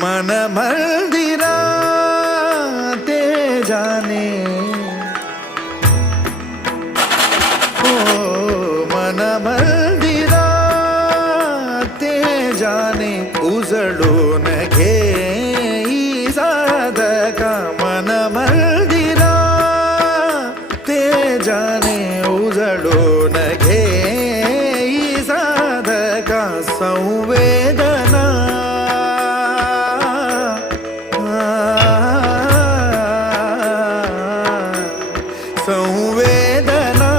मन मंदिरा ते जाने ओ मन मंदिरा ते जाने उजळून घे साधका मन मंदिरा ते जाने उजळून घे साधका संवेदना संवेदना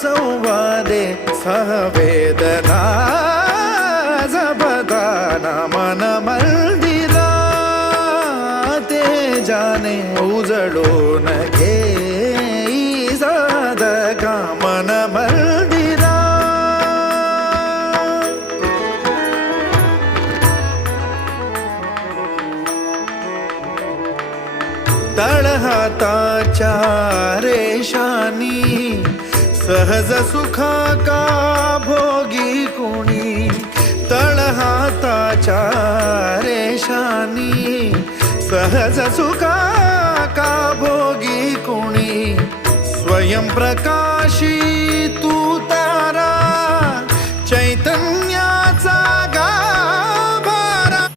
संवादे सहवेदना जपताना मन मंदिरा ते जाने उजळून घे साधका मन मंदिरा तळहाताच्या रेषानी सहज सुखा का भोगी कोणी तळहाताच्या रेषानी सहज सुखा का भोगी कोणी स्वयं प्रकाशी तू